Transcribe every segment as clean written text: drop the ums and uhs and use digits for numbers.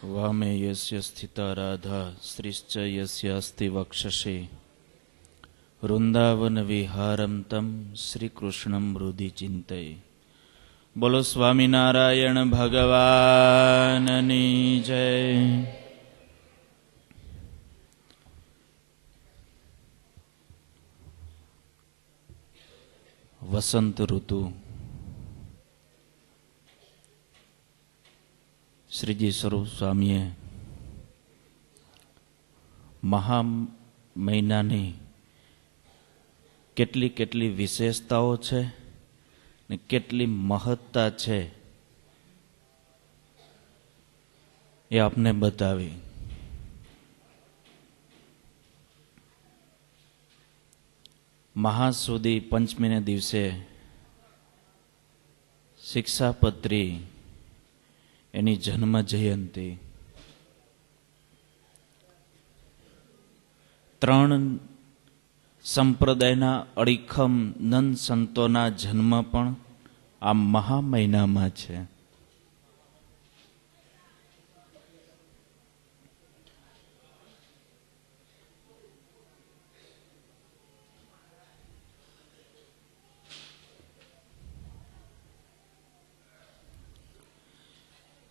वामे यस्य स्थिता राधा श्रीश्च यस्य अस्ति वक्षसि वृंदावन विहारम तम श्री कृष्णं हृदि चिंतये। बोलो स्वामीनारायण भगवाननी जय। वसंत ऋतु श्रीजी स्वरूप स्वामीए महा महीनानी કેટલી કેટલી વિશેષતાઓ છે ને કેટલી મહત્તા છે એ આપને બતાવી। મહા સુધી પંચમીને દિવસે શિક્ષાપત્રી એની જન્મ જયંતી ત્રણ સંપ્રદાયના અડીખમ નંદ સંતોના જન્મ પણ આ મહા મહિનામાં છે।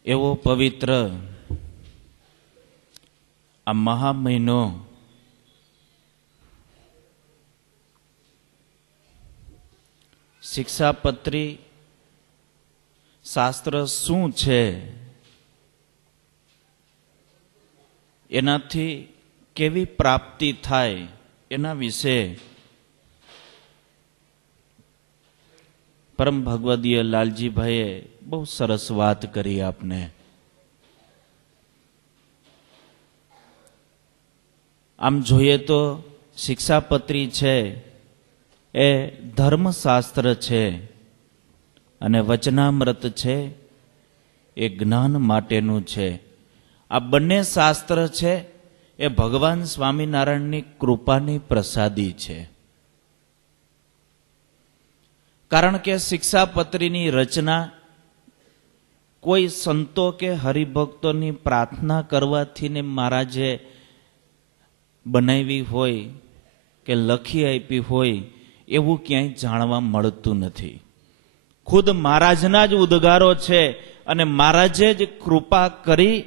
એવો પવિત્ર આ મહા મહિનો શિક્ષાપત્રી શાસ્ત્ર શું છે એનાથી કેવી પ્રાપ્તિ થાય એના વિશે પરમ ભગવદીય લાલજીભાઈએ બહુ સરસ વાત કરી આપને। આમ જોઈએ તો શિક્ષાપત્રી છે એ ધર્મશાસ્ત્ર છે અને વચનામૃત છે એ જ્ઞાન માટેનું છે। આ બંને શાસ્ત્ર છે એ ભગવાન સ્વામિનારાયણની કૃપાની પ્રસાદી છે। કારણ કે શિક્ષાપત્રીની રચના કોઈ સંતો કે હરિભક્તોની પ્રાર્થના કરવાથી ને મહારાજે બનાવી હોય કે લખી આપી હોય એવું ક્યાંય જાણવા મળતું નથી। ખુદ મહારાજના જ ઉદ્ગારો છે અને મહારાજે જ કૃપા કરી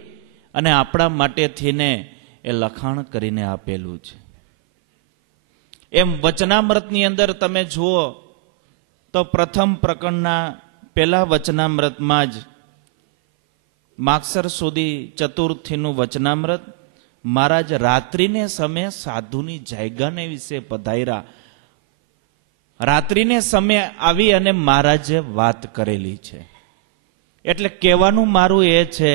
અને આપણા માટે થઈને એ લખાણ કરીને આપેલું છે। એમ વચનામૃતની અંદર તમે જુઓ તો પ્રથમ પ્રકરણના પહેલા વચનામૃતમાં જ માગસર સુધી ચતુર્થીનું વચનામૃત મહારાજ રાત્રિને સમયે સાધુની જાયગાને વિશે પધાર્યા। રાત્રિને સમય આવી અને મહારાજે વાત કરેલી છે। એટલે કહેવાનું મારું એ છે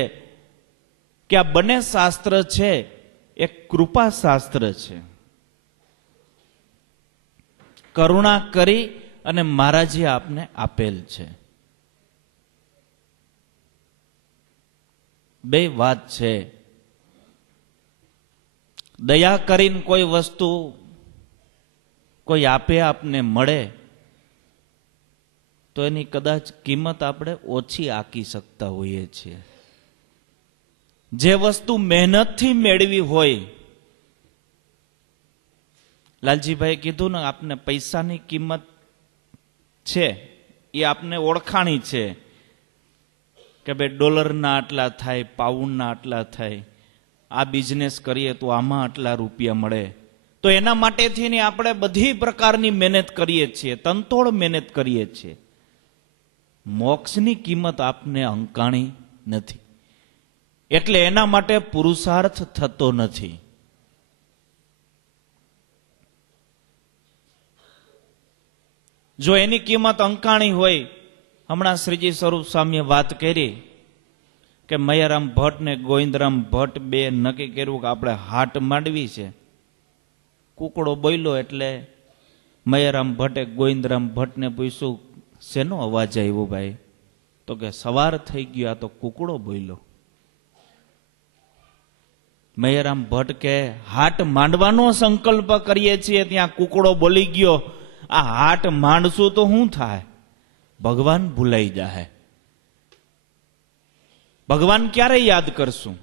કે આ બંને શાસ્ત્ર છે એ કૃપા શાસ્ત્ર છે। કરુણા કરી અને મહારાજે આપને આપેલ છે। બે વાત છે, દયા કરીને કોઈ વસ્તુ કોઈ આપે આપને મળે તો એની કદાચ કિંમત આપણે ઓછી આંકી શકતા હોઈએ છીએ। જે વસ્તુ મહેનતથી મેળવી હોય, લાલજીભાઈ કીધું ને આપને પૈસાની કિંમત છે એ આપને ઓળખાણી છે કે ભાઈ ડોલરના આટલા થાય, પાઉન્ડના આટલા થાય, આ બિઝનેસ કરીએ તો આમાં આટલા રૂપિયા મળે, તો એના માટેથી આપણે બધી પ્રકારની મહેનત કરીએ છીએ, તનતોડ મહેનત કરીએ છીએ। મોક્ષની કિંમત આપને અંકાણી નથી, એટલે એના માટે પુરુષાર્થ થતો નથી। જો એની કિંમત અંકાણી હોય, હમણાં શ્રીજી સ્વરૂપ સ્વામીએ વાત કરી કે મયારામ ભટ્ટ ને ગોવિંદરામ ભટ્ટ બે નક્કી કર્યું કે આપણે હાટ માંડવી છે। કુકડો બોલ્યો એટલે મયારામ ભટ્ટે ગોવિંદરામ ભટ્ટને પૂછ્યું શેનો અવાજ આવ્યો ભાઈ? તો કે સવાર થઈ ગયો, આ તો કુકડો બોલ્યો। મયારામ ભટ્ટ કે હાટ માંડવાનો સંકલ્પ કરીએ છીએ, ત્યાં કુકડો બોલી ગયો, આ હાટ માંડશું તો શું થાય? ભગવાન ભૂલાઈ જાય। ભગવાન ક્યારે યાદ કરશું?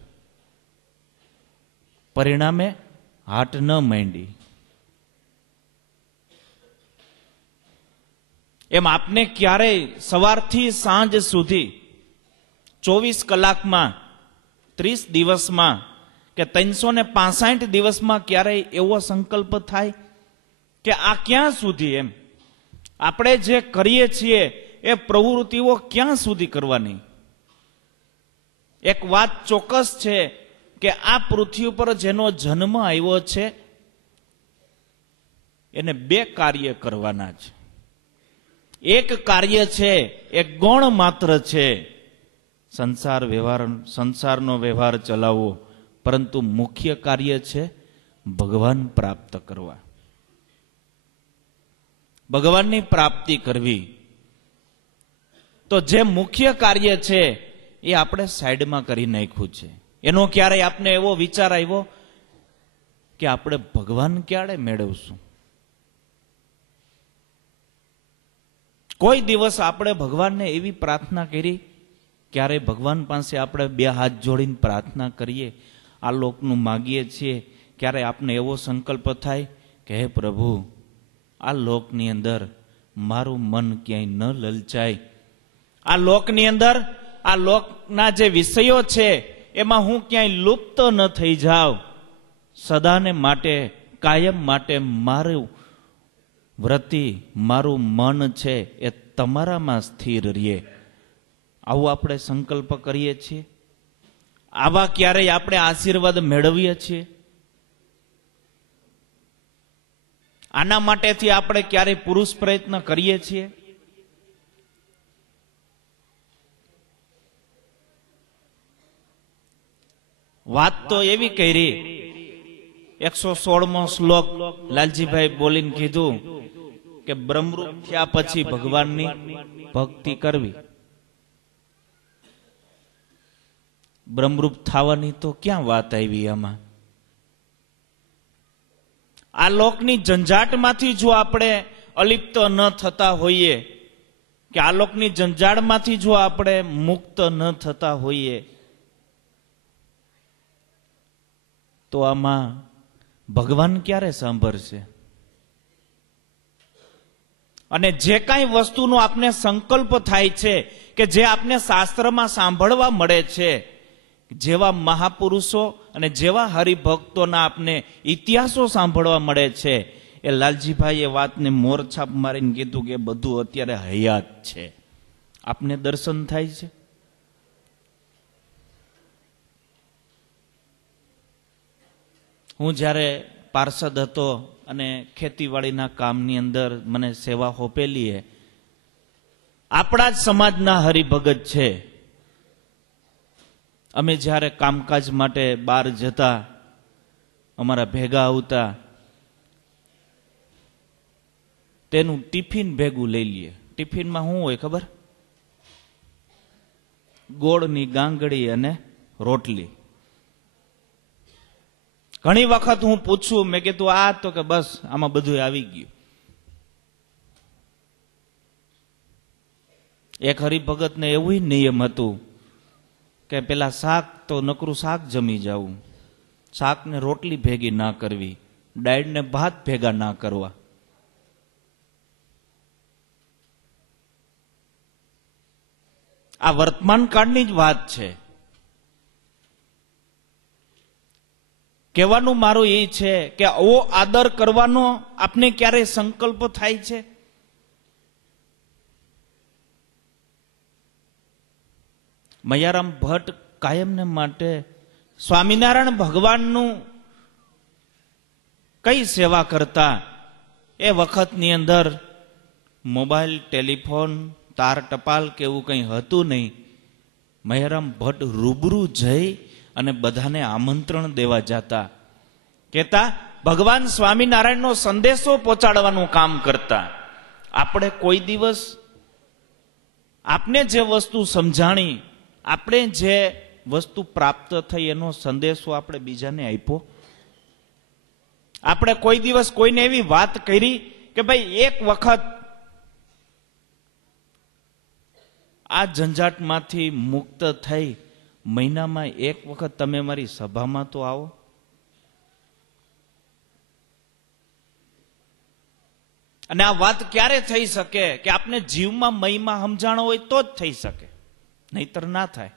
પરિણામે હાટ ન માંડી. એમ આપને ક્યારેય સવારથી સાંજ સુધી 24 કલાકમાં 30 દિવસમાં કે 365 દિવસમાં ક્યારેય એવો સંકલ્પ થાય કે આ ક્યાં સુધી, એમ આપણે જે કરીએ છીએ એ પ્રવૃત્તિઓ ક્યાં સુધી કરવાની? એક વાત ચોક્કસ છે કે આ પૃથ્વી ઉપર જેનો જન્મ આવ્યો છે એને 2 કાર્ય કરવાના છે. એક કાર્ય છે એ ગૌણ માત્ર છે, સંસારનો વ્યવહાર ચલાવવો, પરંતુ મુખ્ય કાર્ય છે ભગવાન પ્રાપ્ત કરવા, ભગવાનની પ્રાપ્તિ કરવી. તો જે મુખ્ય કાર્ય છે એ આપણે સાઈડમાં કરી નાખ્યું છે. એનો ક્યારેય આપને એવો વિચાર આવ્યો કે આપણે ભગવાન ક્યારે મેળવશું? કોઈ દિવસ આપણે ભગવાનને એવી પ્રાર્થના કરી? ક્યારેય ભગવાન પાસે આપણે 2 હાથ જોડીને પ્રાર્થના કરીએ, આ લોકનું માગીએ છીએ, ક્યારે આપને એવો સંકલ્પ થાય કે હે પ્રભુ, આ લોકની અંદર મારું મન ક્યાંય ન લલચાય, આ લોકની અંદર આ લોકના જે વિષયો છે એમાં હું ક્યાંય લુપ્ત ન થઈ જાઉં, સદાને માટે કાયમ માટે મારું વ્રતિ મારું મન છે એ તમારામાં સ્થિર રહે. આવું આપણે સંકલ્પ કરીએ છીએ? આવા ક્યારેય આપણે આશીર્વાદ મેળવીએ છીએ? આના માટેથી આપણે ક્યારેય પુરુષ પ્રયત્ન કરીએ છીએ? વાત તો એવી કરી, 116મો શ્લોક લાલજીભાઈ બોલીને કીધું કે બ્રહ્મરૂપ થયા પછી ભગવાનની ભક્તિ કરવી. બ્રહ્મરૂપ થવાની તો ક્યાં વાત આવી આમાં? આ લોકની ઝંઝાટમાંથી જો આપણે અલિપ્ત ન થતા હોઈએ, કે આ લોકની ઝંઝાટમાંથી જો આપણે મુક્ત ન થતા હોઈએ, તો આમાં ભગવાન ક્યારે સાંભળશે? અને જે કાંઈ વસ્તુનો આપને સંકલ્પ થાય છે કે જે આપને શાસ્ત્રમાં સાંભળવા મળે છે, જેવા મહાપુરુષો અને જેવા હરિભક્તોના આપને ઇતિહાસો સાંભળવા મળે છે, એ લાલજીભાઈ એ વાતને મોરછાપ મારીને કીધું કે બધું અત્યારે હયાત છે. આપને દર્શન થાય છે? હું જ્યારે પાર્ષદ હતો અને ખેતીવાડીના કામની અંદર મને સેવા હોપેલી, આપણા જ સમાજના હરિભગત છે. અમે જ્યારે કામકાજ માટે બહાર જતા, અમારા ભેગા આવતા, તેનું ટિફિન ભેગું લઈ લઈએ. ટિફિનમાં શું હોય ખબર? ગોળની ગાંગડી અને રોટલી. ઘણી વખત હું પૂછું, મેં કીધું આ તો કે બસ આમાં બધું આવી ગયું. એક હરિભગતને એવું નિયમ હતું કે પેલા શાક તો નકરું શાક જમી જવું, શાક ને રોટલી ભેગી ના કરવી, દાળ ને ભાત ભેગા ના કરવા. આ વર્તમાન કાળની જ વાત છે. કહેવાનું મારું એ છે કે આવો આદર કરવાનો આપને ક્યારે સંકલ્પ થાય છે? મયારામ ભટ્ટ કાયમને માટે સ્વામિનારાયણ ભગવાનનું કઈ સેવા કરતા? એ વખતની અંદર મોબાઈલ, ટેલિફોન, તાર ટપાલ કે એવું કંઈ હતું નહીં. મયારામ ભટ્ટ રૂબરૂ જઈ અને બધાને આમંત્રણ દેવા જતા, કહેતા ભગવાન સ્વામિનારાયણનો સંદેશો પહોંચાડવાનું કામ કરતા. આપણે કોઈ દિવસ આપને જે વસ્તુ સમજાણી, આપણે જે વસ્તુ પ્રાપ્ત થઈ એનો સંદેશો આપણે બીજાને આપ્યો? આપણે કોઈ દિવસ કોઈને એવી વાત કરી કે ભાઈ એક વખત આ ઝંઝાટમાંથી મુક્ત થઈ મહિનામાં એક વખત તમે મારી સભામાં તો આવો? અને આ વાત ક્યારે થઈ શકે કે આપને જીવમાં મહિમા સમજાણો હોય તો જ થઈ શકે, નહીતર ના થાય.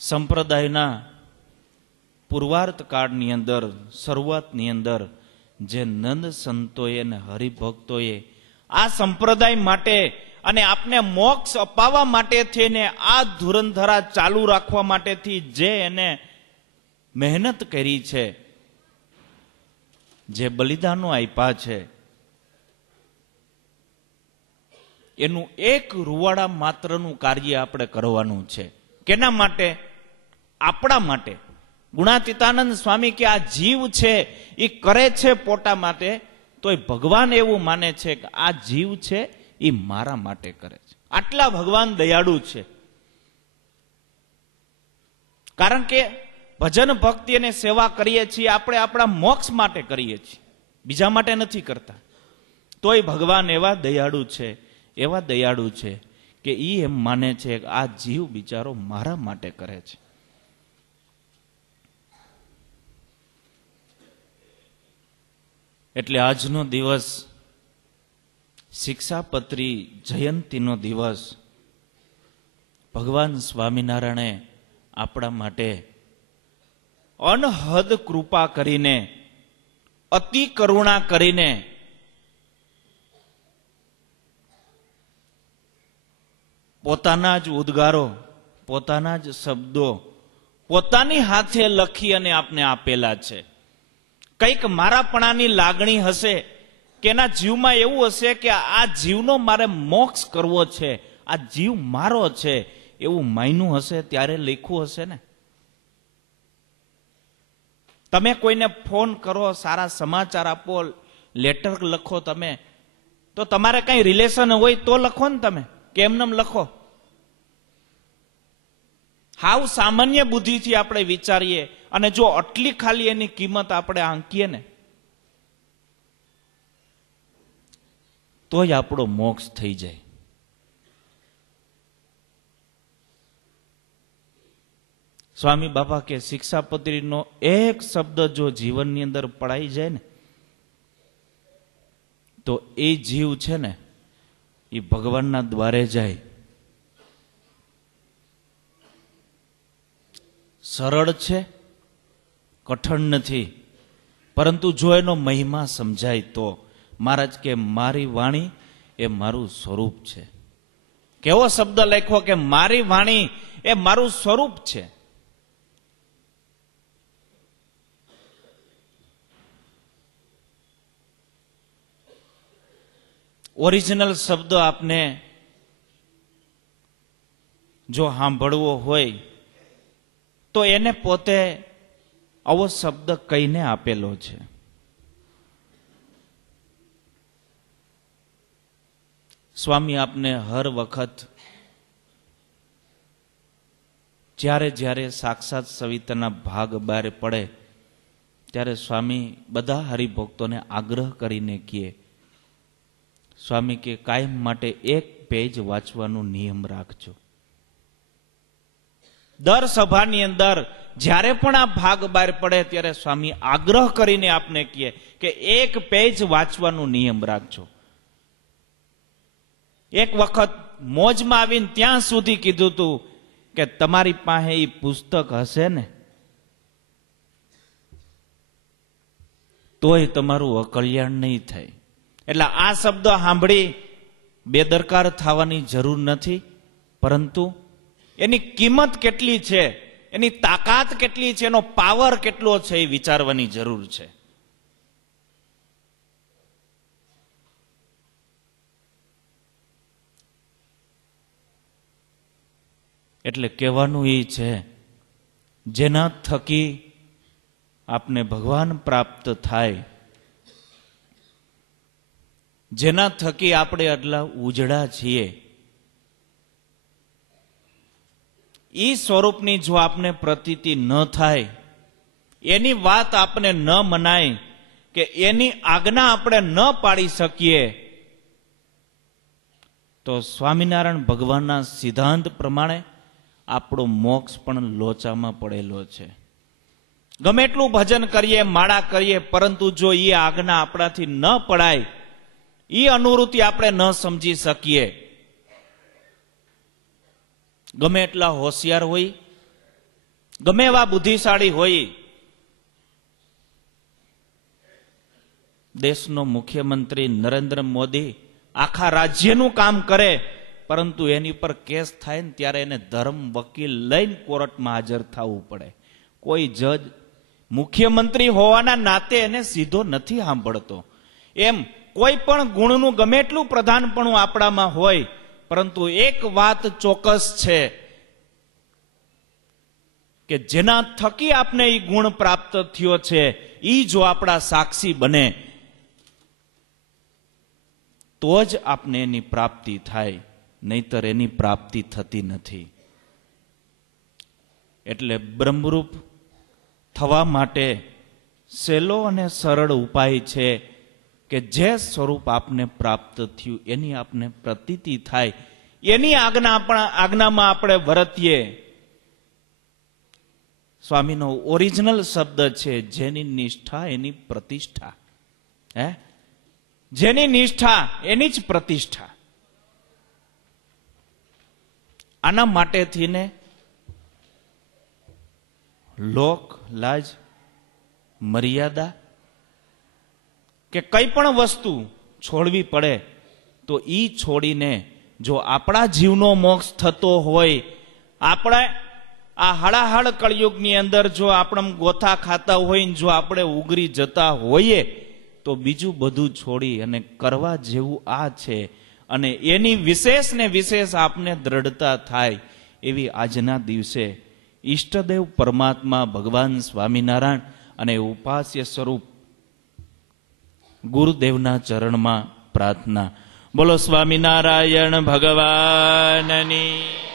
સંપ્રદાયના પૂર્વાર્થ કાળની અંદર, શરૂઆતની અંદર જે નંદ સંતોએ અને હરિભક્તોએ આ સંપ્રદાય માટે અને આપને મોક્ષ અપાવવા માટે થઈને આ ધુરંધરા ચાલુ રાખવા માટેથી જે એને મહેનત કરી છે, જે બલિદાનો આપ્યા છે, એનું એક રૂવાડા માત્રનું કાર્ય આપણે કરવાનું છે. કેના માટે? આપણા માટે. ગુણાતીતાનંદ સ્વામી કે આ જીવ છે એ કરે છે પોતા માટે, તોય ભગવાન એવું માને છે કે આ જીવ છે એ મારા માટે કરે છે. આટલા ભગવાન દયાળુ છે. કારણ કે ભજન ભક્તિ અને સેવા કરીએ છીએ આપણે આપણા મોક્ષ માટે કરીએ છીએ, બીજા માટે નથી કરતા. તોય ભગવાન એવા દયાળુ છે, એવા દયાળુ છે કે એ એમ માને છે કે આ જીવ બિચારો મારા માટે કરે છે. એટલે આજનો દિવસ શિક્ષાપત્રી જયંતીનો દિવસ ભગવાન સ્વામિનારાયણે આપણા માટે અનહદ કૃપા કરીને, અતિ કરુણા કરીને પોતાના જ ઉદ્ગારો, પોતાના જ શબ્દો પોતાની હાથે લખી અને આપને આપેલા છે. કંઈક મારાપણાની લાગણી હશે કે એના જીવમાં એવું હશે કે આ જીવનો મારે મોક્ષ કરવો છે, આ જીવ મારો છે એવું માન્યું હશે ત્યારે લખ્યું હશે ને. તમે કોઈને ફોન કરો, સારા સમાચાર આપો, લેટર લખો તમે, તો તમારે કઈ રિલેશન હોય તો લખો ને તમે, કે એમનેમ લખો? હાવ સામાન્ય બુદ્ધિથી આપણે વિચારીએ અને જો આટલી ખાલી એની કિંમત આપણે આંકીએ ને તોય આપણો મોક્ષ થઈ જાય. સ્વામી બાપા કે શિક્ષાપત્રીનો એક શબ્દ જો જીવનની અંદર પડાઈ જાય ને તો એ જીવ છે ને એ ભગવાનના દ્વારે જાય. સરળ છે, કઠણ નથી, પરંતુ જો એનો મહિમા સમજાય તો. મહારાજ કે મારી વાણી એ મારું સ્વરૂપ છે. કેવો શબ્દ લખ્યો કે મારી વાણી એ મારું સ્વરૂપ છે. ઓરિજિનલ શબ્દ આપને જો સાંભળવો હોય તો એને પોતે આવો શબ્દ કહીને આપેલો છે. સ્વામી આપને હર વખત જ્યારે જ્યારે સાક્ષાત સવિતાના ભાગ બહાર પડે ત્યારે સ્વામી બધા હરિભક્તોને આગ્રહ કરીને કહે, સ્વામી કે કાયમ માટે એક પેજ વાંચવાનો નિયમ રાખજો. દર સભાની અંદર જ્યારે પણ આ ભાગ બહાર પડે ત્યારે સ્વામી આગ્રહ કરીને આપને કહે કે એક પેજ વાંચવાનો નિયમ રાખજો. એક વખત મોજમાં આવીને ત્યાં સુધી કીધું હતું કે તમારી પાસે એ પુસ્તક હશે ને તોય તમારું અકલ્યાણ નહીં થાય. એટલે આ શબ્દ સાંભળી બેદરકાર થવાની જરૂર નથી, પરંતુ એની કિંમત કેટલી છે, એની તાકાત કેટલી છે, એનો પાવર કેટલો છે એ વિચારવાની જરૂર છે. એટલે કહેવાનું એ છે, જેના થકી આપને ભગવાન પ્રાપ્ત થાય, જેના થકી આપણે આટલા ઉજળા છીએ, એ સ્વરૂપની જો આપને પ્રતીતિ ન થાય, એની વાત આપને ન મનાય કે એની આજ્ઞા આપણે ન પાડી શકીએ, તો સ્વામિનારાયણ ભગવાનના સિદ્ધાંત પ્રમાણે આપણો મોક્ષ પણ લોચામાં પડેલો છે. ગમે એટલું ભજન કરીએ, માળા કરીએ, પરંતુ જો એ આજ્ઞા આપણાથી ન પડાય, એ અનુવૃત્તિ આપણે ન સમજી શકીએ, ગમે એટલા હોશિયાર હોય, ગમે એવા બુદ્ધિશાળી હોય, દેશનો મુખ્યમંત્રી નરેન્દ્ર મોદી આખા રાજ્યનું કામ કરે, પરંતુ એની પર કેસ થાય ને ત્યારે એને ધર્મ વકીલ લઈને કોર્ટમાં હાજર થવું પડે. કોઈ જજ મુખ્યમંત્રી હોવાના નાતે એને સીધો નથી સાંભળતો. એમ કોઈ પણ ગુણનું ગમે એટલું પ્રધાનપણું આપણામાં હોય, પરંતુ એક વાત ચોક્કસ છે કે જેના થકી આપને એ ગુણ પ્રાપ્ત થયો છે, એ જો આપણા સાક્ષી બને તો જ આપને એની પ્રાપ્તિ થાય, નહીતર એની પ્રાપ્તિ થતી નથી. એટલે બ્રહ્મરૂપ થવા માટે સહેલો અને સરળ ઉપાય છે કે જે સ્વરૂપ આપને પ્રાપ્ત થયું એની આપને પ્રતીતિ થાય, એની આજ્ઞામાં આપણે વર્તીએ. સ્વામીનો ઓરિજિનલ શબ્દ છે, જેની નિષ્ઠા એની પ્રતિષ્ઠા. જેની નિષ્ઠા એની જ પ્રતિષ્ઠા. આના માટેથી ને લોક લાજ, મર્યાદા કે કઈ પણ વસ્તુ છોડવી પડે તો ઈ છોડીને જો આપણા જીવનો મોક્ષ થતો હોય, આપણે આ હળાહળ કળયુગની અંદર જો આપણે ગોથા ખાતા હોય, જો આપણે ઉગરી જતા હોઈએ, તો બીજું બધું છોડી અને કરવા જેવું આ છે. અને એની વિશેષ ને વિશેષ આપને દ્રઢતા થાય એવી આજના દિવસે ઈષ્ટદેવ પરમાત્મા ભગવાન સ્વામિનારાયણ અને ઉપાસ્ય સ્વરૂપ ગુરુદેવના ચરણમાં પ્રાર્થના. બોલો સ્વામિનારાયણ ભગવાનની.